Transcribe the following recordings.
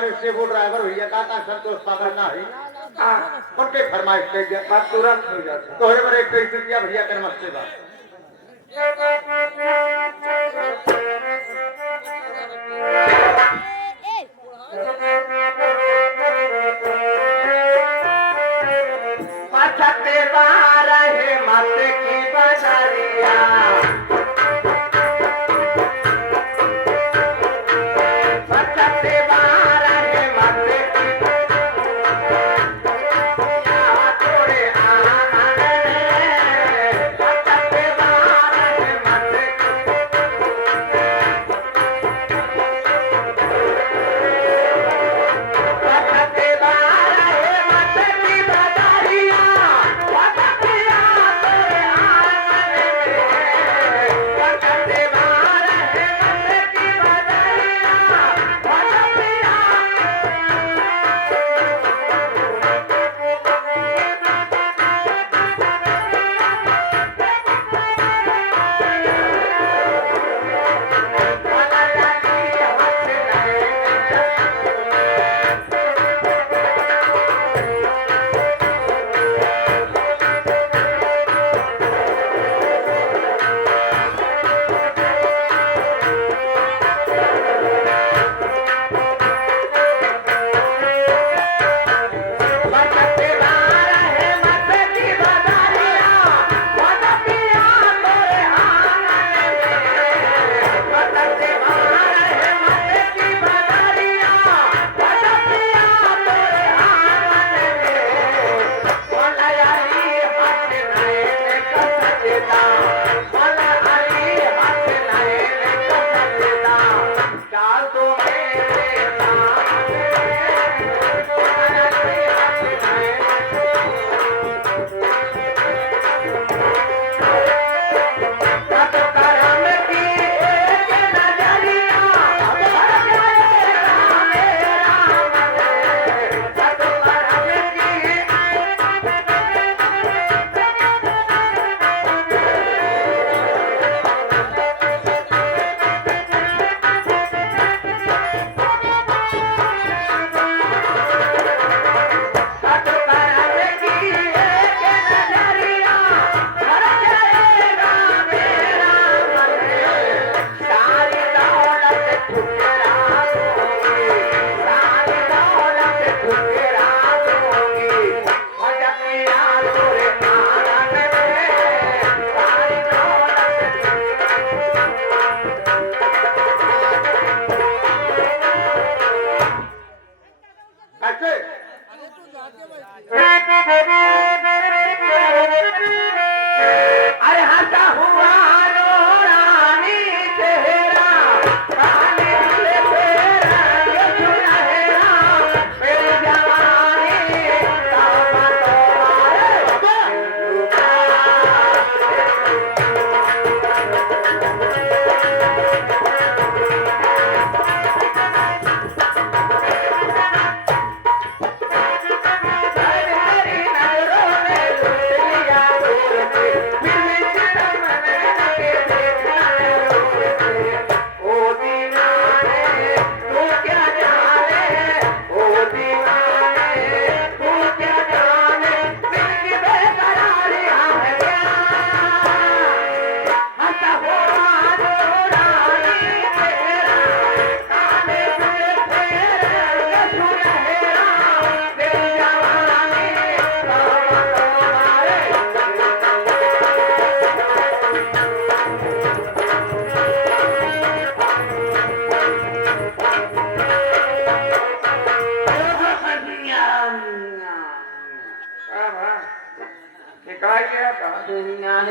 हमारे stable driver भैया का संतोष पागल ना है हाँ उनके फरमाइश कर दिया बात तुरंत हो जाती तो हरे मेरे 21 रुपया भैया कर नमस्ते बा पछते बार है मत की बसरिया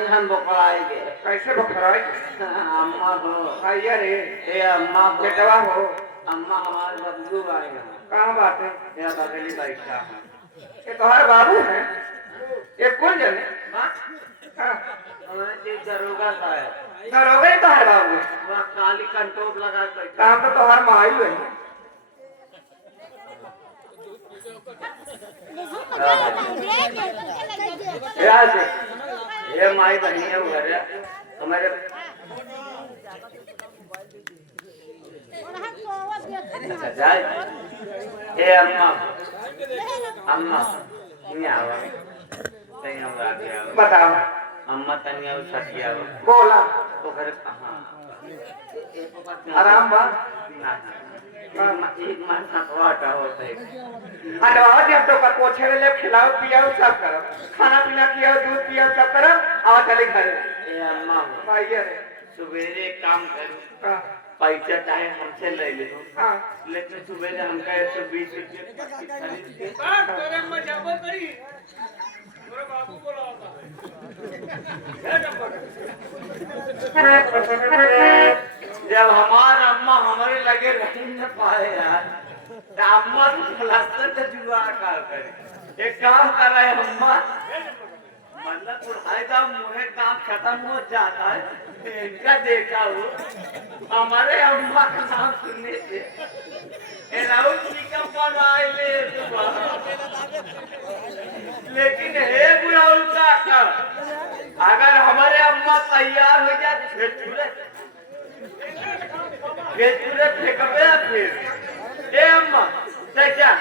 हम बकराएंगे कैसे बकराएंगे अम्मा को भैया रे ये अम्मा को बेटवा हो अम्मा हमारे बबलू आएगा कहाँ बात है ये बदली बैठा है ये तो हर बाबू है ये कौन जाने हमारे दरोगा साहब दरोगा तो हर बाबू है वह काली कंटोप लगा बैठा काम तो हर माई है ये माई बनी है घर हमारे जाए ए अम्मा अम्मा ये आवा तैया आ गया बताओ अम्मा तनिया सटिया बोला तो घर कहां आराम बा एक मास नटवाटा होता है अंडवा जब तो का पोछे ले खिलाओ पियाओ सब करो खाना पीना किया दूध पिया सब करो आओ चले घर ए अम्मा भाई रे सवेरे काम करो हां पैसा चाहे हमसे ले ले हां लेकिन सवेरे हमका 120 रुपये खरीद के तेरे में जाबो करी मेरे बाबू बोला जब हमार अम्मा हमारे लगे रह न पाए यार तो अम्मा तो प्लास्टर से जुगाड़ कर करे एक काम कर रहे हैं अम्मा मतलब तुम्हारे का मुँह काम खत्म हो जाता है इनका देखा हो हमारे अम्मा का नाम सुनने से लेकिन हे बुढ़ाऊ का अगर हमारे अम्मा तैयार हो जाए तो फिर फेंकबे फिर ए अम्मा तैया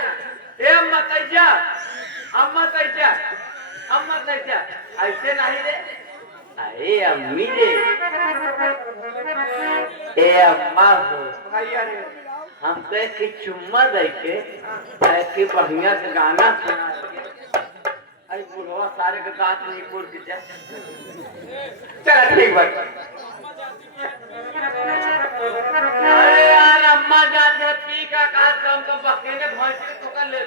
ए अम्मा तैया अम्मा तैया अम्मा तैया ऐसे नहीं रे अरे अम्मी रे ए अम्मा हो भैया रे हम कहे कि चुम्मा दे के ऐसे बढ़िया से गाना सुना के अरे बुढ़वा सारे के दांत नहीं पूर के जा चल ठीक बात अरे यार अम्मा जाते पी का काम का बक्के ने भैंस के तो कर ले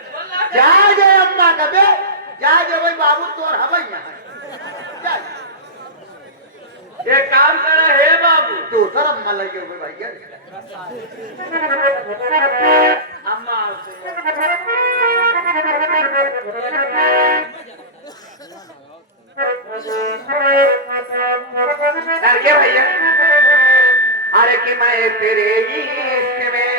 जा जे अम्मा कबे जा जे भाई बाबू तोर हवई जा ये काम करे हे बाबू दूसरा अम्मा लगे हुए भैया अम्मा लड़के भैया अरे कि मैं तेरे इश्क में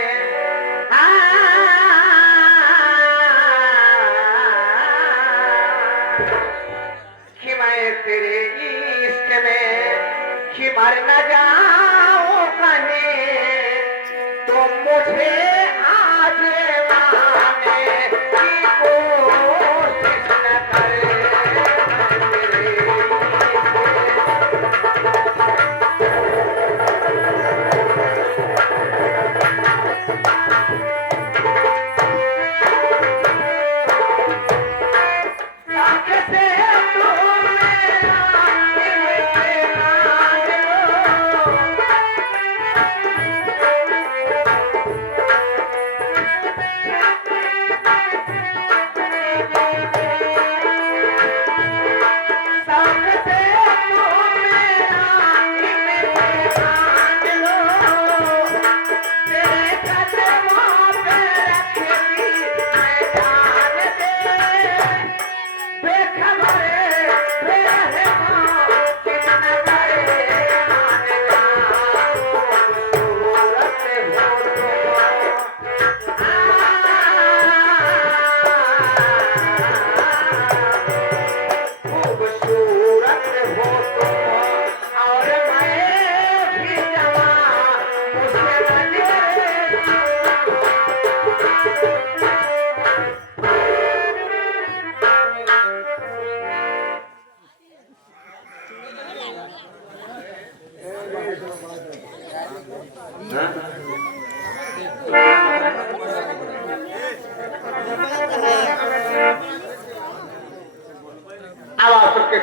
कि मैं तेरे इश्क में कि मर न जाऊं कहीं तो मुझे आज माने की कोशिश न करे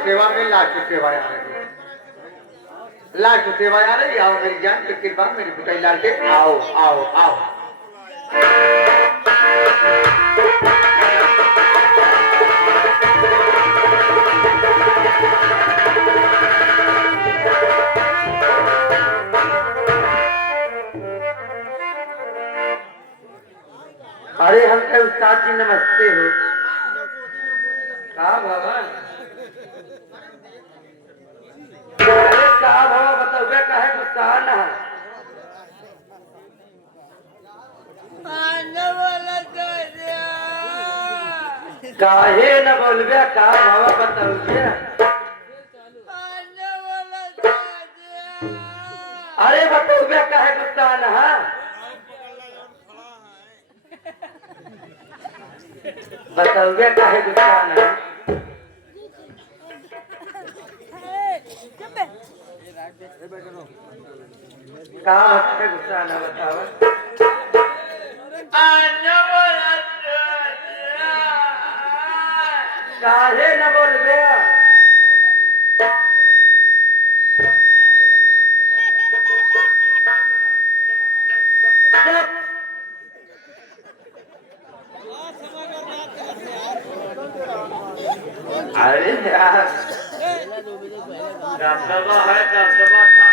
सेवा में लास्ट सेवा आ रही है, लास्ट सेवा आ रही। आओ मेरी जान की कृपा मेरी पिताई लाल के आओ आओ आओ। अरे हम कहे उस्ताद जी नमस्ते हो। कहा भगवान कहा बाबा बताओ क्या कहे गुस्सा ना काहे न बोलबे कहा बाबा बताओ अरे बताओ क्या कहे गुस्सा ना बताओगे काहे गुस्सा नहीं? कहाँ है गुस्सा ना बताओ? काहे न बोल गया? अरे यार दबदबा है, दबदबा था,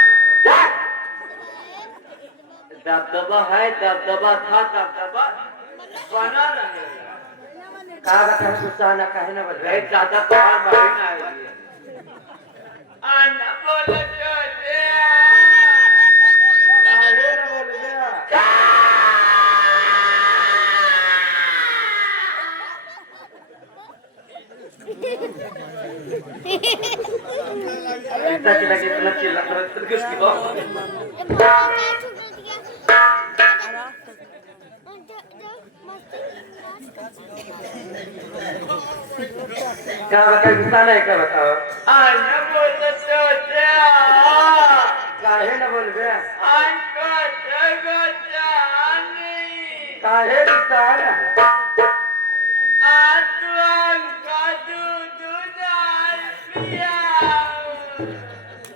दबदबा है, दबदबा था, दबदबा बना रहेगा। कहा कहे गुस्सा ना कहे ना बोल रहे ज्यादा बाहर बड़ी ना आएगी। आना बोल तो दे, काहे ना बोल गया? इतना चिल्ला के इतना चिल्ला तो किसकी बात? क्या बताओ गुस्सा नहीं क्या बताओ? आना बोल तो दे, काहे ना बोल बे? आनको जगह जानी काहे गुस्सा है?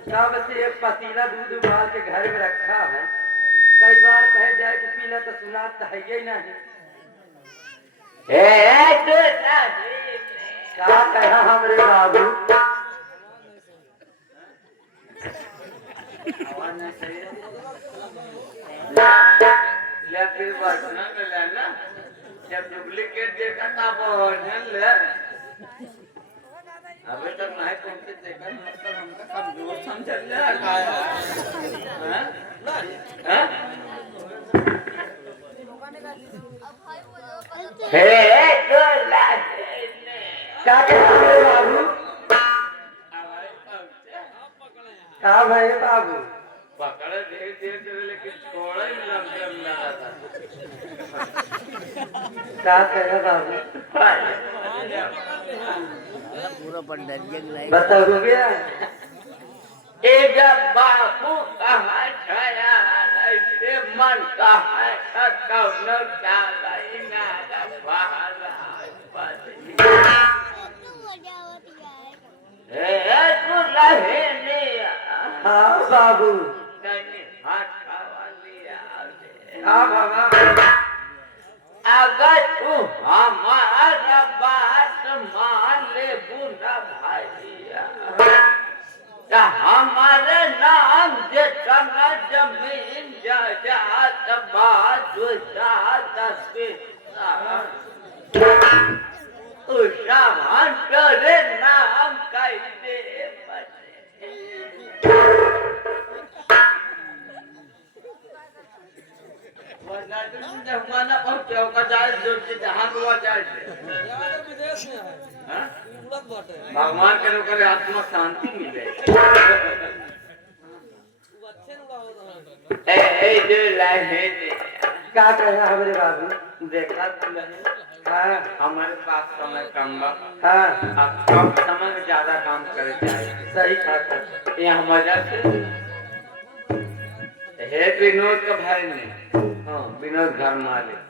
क्या बस एक पतीला दूध उबाल के घर में रखा है, कई बार कहे जाए कि पीला तो सुना तो है ही नहीं। क्या कहा हमरे बाबू? फिर वर्षना ना जब डुप्लीकेट देखा था वो ओरिजिनल ले अबे तक नहीं पहुंचे देखा मतलब हमका कमजोर समझ लिया का हैं हैं हे गोला क्या कहते हो बाबू? क्या भाई बाबू? पकड़े धीरे धीरे लेकिन छोड़ा ही लगा था। क्या कहे बाबू? पूरा पंडरिया बताओगे? जब बाबू कहा छाया ऐसे मन कहा हाँ बाबू अगर तू हमारा बात मान ले बुना भैया हमारे नाम जितना जमीन जायदाद बाजू उषा तेरे नाम कैसे जमाना पहुंचे होगा जाए जो जहां हुआ जाए विदेश में है उड़त बाटे भगवान के लोग आत्मा शांति मिले। अच्छे न बाबू क्या कहा हमारे बाबू? देखा तुम हाँ हमारे पास समय कम हाँ कम समय में ज्यादा काम करे चाहिए। सही खाता यहाँ मजा से है विनोद का भाई ने हाँ विनोद घर मालिक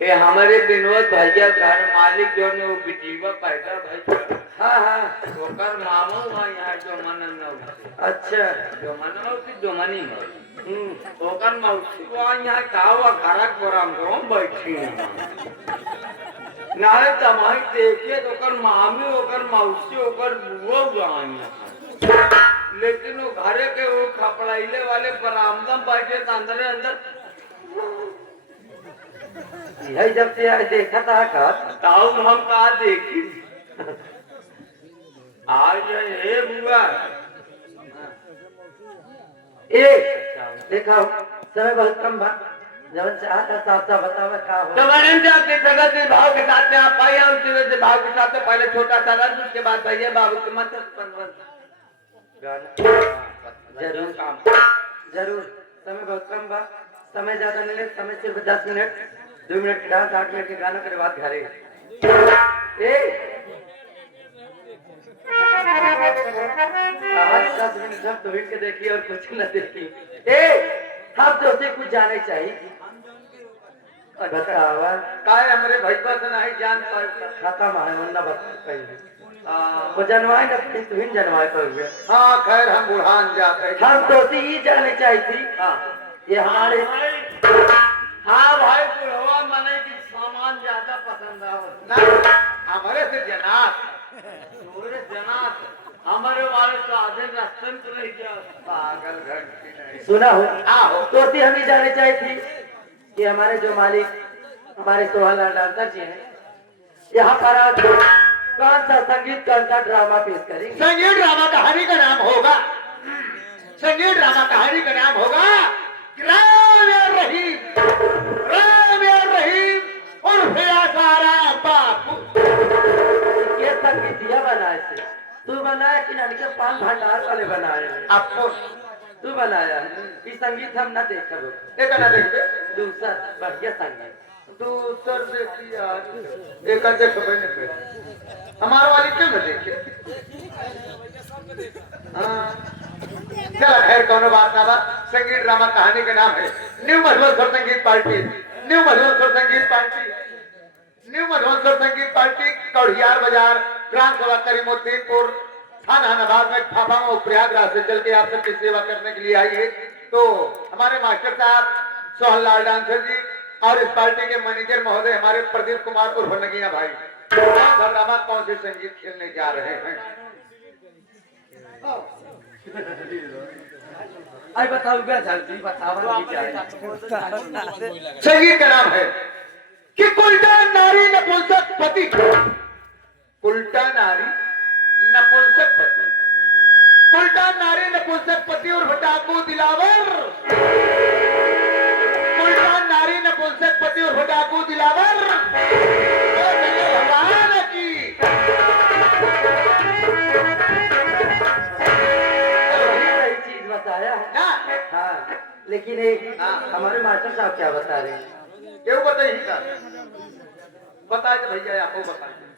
ये हमारे विनोद भैया घर मालिक जो ने वो बिटीवा पैदा भाई हाँ हाँ ओकर मामू वहाँ यहाँ जो मनन अच्छा जो मनन जो मनी ओकर मौसी वहाँ यहाँ का हुआ घरक बोराम को बैठी ना तमाही देखिए तो ओकर मामी ओकर मौसी ओकर बुआ वहाँ लेकिन वो घरे के वो खपड़ाइले वाले बरामदम बैठे अंदर अंदर यही जब से यार देखा था ताऊ हम कहा देखी आज हे बुआ देखा समय बहुत कम बात जब चाहता साफ साफ बतावा का हो तो मैंने जाके जगत के भाव के साथ में आप पाए हम से भाव के साथ में पहले छोटा सा रंग उसके बाद भैया बाबू के मत जरूर काम जरूर समय बहुत कम बात समय ज्यादा नहीं ले, समय सिर्फ 10 मिनट, 2 मिनट डांस, 8 मिनट के गानों के बाद घरे। ए आज 10 मिनट सब तो के देखी और कुछ न देखी। ए हम तो उसे कुछ जाने चाहिए। बतावा काय हमरे भईबा से नहीं जान पाए। खाता माहे मुन्ना बता कहीं वो जनवाए ना, तू ही जनवाए पर हुए। हाँ खैर हम बुढ़ान जाते हैं। हम तो उसे ही जाने चाहिए थी। हाँ ये हमारे हाँ भाई बुढ़वा मने की सामान ज्यादा पसंद आवत ना हमारे से जनाब तोरे जनाब हमारे वाले तो आधे रास्ते में तो नहीं जा पागल घंटी नहीं। सुना हो आओ। तो उसे हम ही जाने चाहिए थी कि हमारे जो मालिक हमारे सोहनलाल डांसर जी हैं, यहाँ पर आज कौन सा संगीत, कौन सा ड्रामा पेश करेंगे। संगीत ड्रामा कहानी का नाम होगा, संगीत ड्रामा कहानी का नाम होगा राम या रहीम, राम या रहीम उर्फ आसाराम बापू। ये संगीत दिया बनाए थे, तू बनाया कि नानी के पान भंडार वाले बनाए हैं? आपको तू बनाया। ये संगीत हम न देखो, एक ना देखते दूसरा बढ़िया संगीत। दूसर देखी यार एक देख पे हमारे वाली क्यों न देखे। हाँ चल खैर कौनो बात ना बात। संगीत ड्रामा कहानी का नाम है न्यू मधुबन संगीत पार्टी, न्यू मधुबन संगीत पार्टी, न्यू मधुबन संगीत पार्टी कौड़ियार बाजार, ग्राम सभा करीमुद्दीनपुर, थाना नवाब में फाफाओं प्रयागराज से चल के आप सबकी सेवा करने के लिए आई है। तो हमारे मास्टर साहब सोहनलाल डांसर जी और इस पार्टी के मैनेजर महोदय हमारे प्रदीप कुमार उर्फ नगीना भाई ड्रामा कौन से संगीत खेलने जा रहे हैं। आई बताऊंगा जल्दी बतावा नहीं जाए। संगीत का नाम है कि उल्टा नारी नपुंसक पति, उल्टा नारी नपुंसक पति, उल्टा नारी नपुंसक पति और डाकू दिलावर, उल्टा नारी नपुंसक पति और डाकू दिलावर भगवान की। सही चीज बताया है ना हाँ, लेकिन एक हमारे मास्टर साहब क्या बता रहे हैं? क्यों बताइए का बताए तो भैया आपको बताइए।